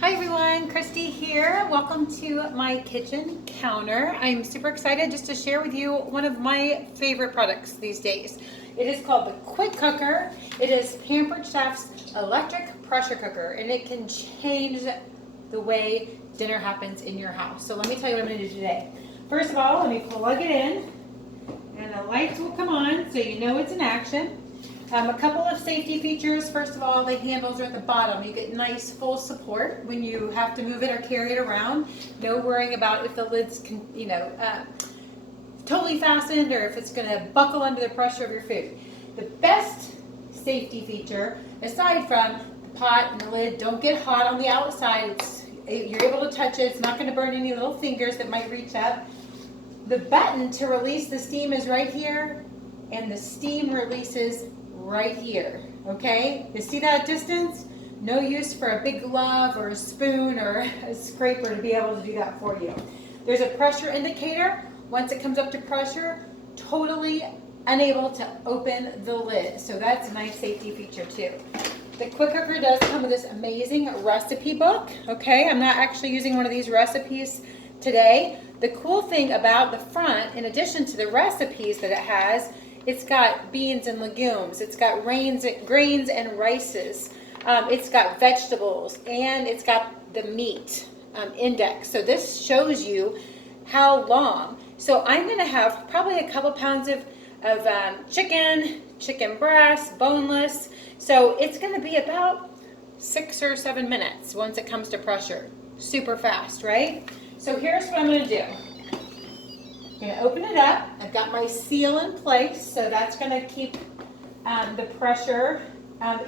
Hi everyone, Christy here. Welcome to my kitchen counter. I'm super excited just to share with you one of my favorite products these days. It is called the Quick Cooker. It is Pampered Chef's electric pressure cooker, and it can change the way dinner happens in your house. So let me tell you what I'm going to do today. First of all, let me plug it in, and the lights will come on so you know it's in action. A couple of safety features. First of all, the handles are at the bottom. You get nice full support when you have to move it or carry it around. No worrying about if the lid's totally fastened or if it's going to buckle under the pressure of your food. The best safety feature, aside from the pot and the lid, don't get hot on the outside. You're able to touch it. It's not going to burn any little fingers that might reach up. The button to release the steam is right here, and the steam releases right here, okay? You see that distance? No use for a big glove or a spoon or a scraper to be able to do that for you. There's a pressure indicator. Once it comes up to pressure, totally unable to open the lid. So that's a nice safety feature too. The Quick Cooker does come with this amazing recipe book, okay? I'm not actually using one of these recipes today. The cool thing about the front, in addition to the recipes that it has, it's got beans and legumes, it's got grains and rices, it's got vegetables, and it's got the meat index. So this shows you how long. So I'm gonna have probably a couple pounds of chicken breast, boneless. So it's gonna be about 6 or 7 minutes once it comes to pressure. Super fast, right? So here's what I'm gonna do. I'm going to open it up. I've got my seal in place, so that's going to keep the pressure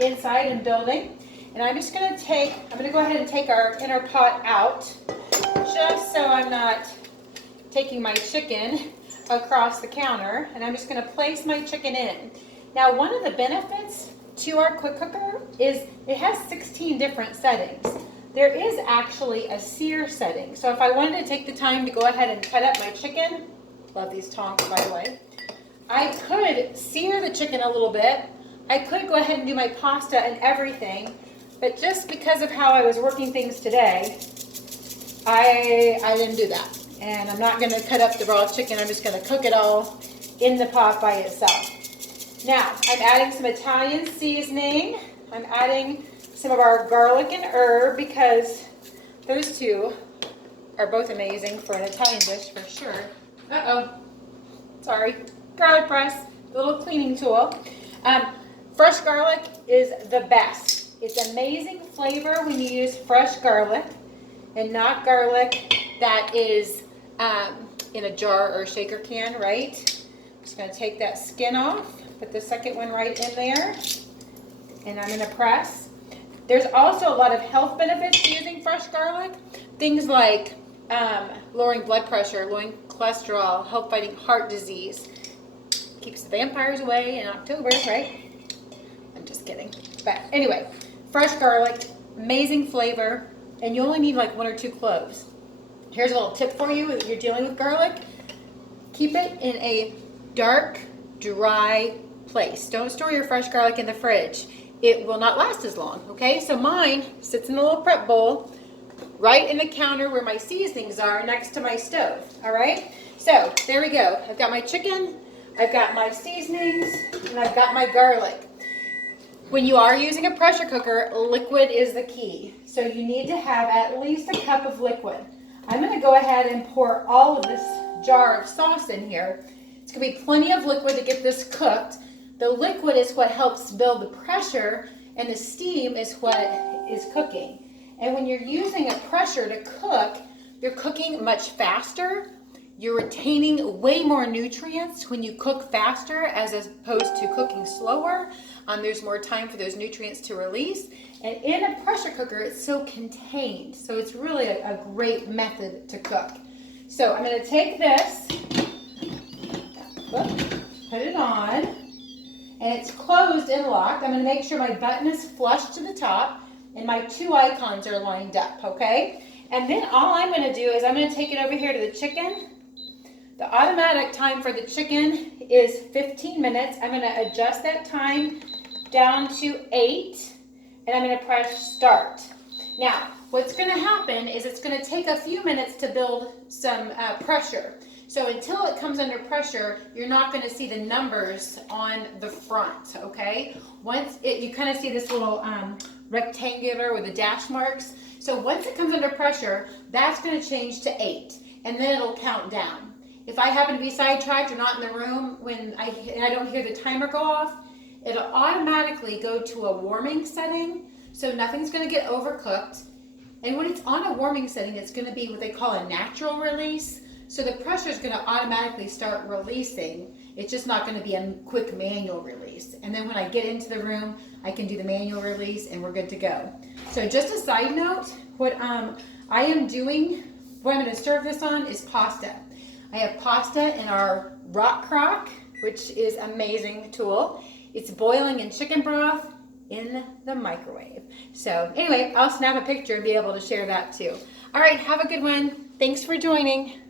inside and building. And I'm just going to go ahead and take our inner pot out, just so I'm not taking my chicken across the counter. And I'm just going to place my chicken in. Now, one of the benefits to our Quick Cooker is it has 16 different settings. There is actually a sear setting. So if I wanted to take the time to go ahead and cut up my chicken, love these tongs, by the way, I could sear the chicken a little bit. I could go ahead and do my pasta and everything, but just because of how I was working things today, I didn't do that. And I'm not going to cut up the raw chicken. I'm just going to cook it all in the pot by itself. Now, I'm adding some Italian seasoning. I'm adding some of our garlic and herb because those two are both amazing for an Italian dish for sure. Sorry, garlic press, the little cleaning tool. Fresh garlic is the best. It's amazing flavor when you use fresh garlic and not garlic that is in a jar or a shaker can, right? I'm just going to take that skin off, put the second one right in there, and I'm going to press. There's also a lot of health benefits to using fresh garlic. Things like lowering blood pressure, lowering cholesterol, help fighting heart disease. Keeps the vampires away in October, right? I'm just kidding. But anyway, fresh garlic, amazing flavor, and you only need like 1 or 2 cloves. Here's a little tip for you if you're dealing with garlic. Keep it in a dark, dry place. Don't store your fresh garlic in the fridge. It will not last as long, okay? So mine sits in a little prep bowl right in the counter where my seasonings are next to my stove, all right? So there we go. I've got my chicken, I've got my seasonings, and I've got my garlic. When you are using a pressure cooker, liquid is the key. So you need to have at least a cup of liquid. I'm gonna go ahead and pour all of this jar of sauce in here. It's gonna be plenty of liquid to get this cooked. The liquid is what helps build the pressure, and the steam is what is cooking. And when you're using a pressure to cook, you're cooking much faster. You're retaining way more nutrients when you cook faster as opposed to cooking slower. There's more time for those nutrients to release. And in a pressure cooker, it's so contained. So it's really a great method to cook. So I'm going to take this, put it on, and it's closed and locked. I'm going to make sure my button is flush to the top and my 2 icons are lined up, okay? And then all I'm going to do is I'm going to take it over here to the chicken. The automatic time for the chicken is 15 minutes. I'm going to adjust that time down to 8, and I'm going to press start. Now, what's going to happen is it's going to take a few minutes to build some pressure. So until it comes under pressure, you're not going to see the numbers on the front, okay? You kind of see this little rectangular with the dash marks. So once it comes under pressure, that's going to change to 8, and then it'll count down. If I happen to be sidetracked or not in the room and I don't hear the timer go off, it'll automatically go to a warming setting, so nothing's going to get overcooked. And when it's on a warming setting, it's going to be what they call a natural release. So the pressure is going to automatically start releasing. It's just not going to be a quick manual release. And then when I get into the room, I can do the manual release and we're good to go. So just a side note, what I am doing, what I'm going to serve this on is pasta. I have pasta in our rock crock, which is an amazing tool. It's boiling in chicken broth in the microwave. So anyway, I'll snap a picture and be able to share that too. All right, have a good one. Thanks for joining.